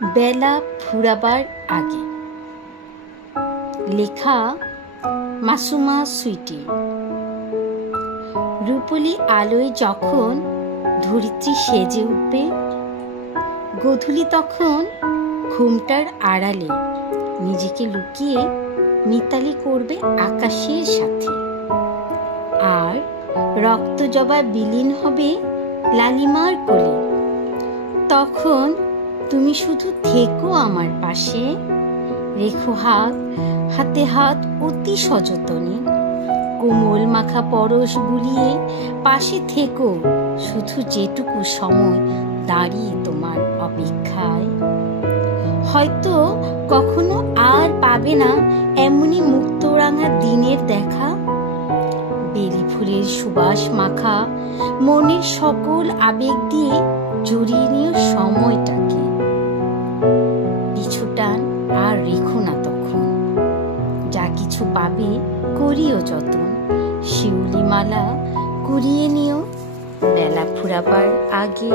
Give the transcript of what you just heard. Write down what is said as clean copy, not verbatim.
বেলা ফুরাবার আগে। লেখা মাসুমা সুইটি। রূপলি আলোয় যখন ধরিত্রী সেজে উঠবে, গোধূলি তখন ঘুমটার আড়ালে নিজেকে লুকিয়ে মিতালি করবে আকাশের সাথে, আর রক্ত জবা বিলীন হবে লালিমার কোলে। তখন তুমি শুধু থেকো আমার পাশে, রেখো হাতে হাত অতি সযতনে, কোমল মাখা পরশ বুলিয়ে পাশে থেকো শুধু যেটুকু সময় দাঁড়িয়ে তোমার অপেক্ষায়। হয়তো কখনো আর পাবে না এমনই মুক্তরাঙা দিনের দেখা, বেলি ফুলের সুবাস মাখা মনের সকল আবেগ দিয়ে জড়িয়ে নিও সময়টাকে। পিছুটান আর রেখো না তখন, যা কিছু পাবে করিও যতন, শিউলি মালা কুড়িয়ে নিও বেলা ফুরাবার আগে।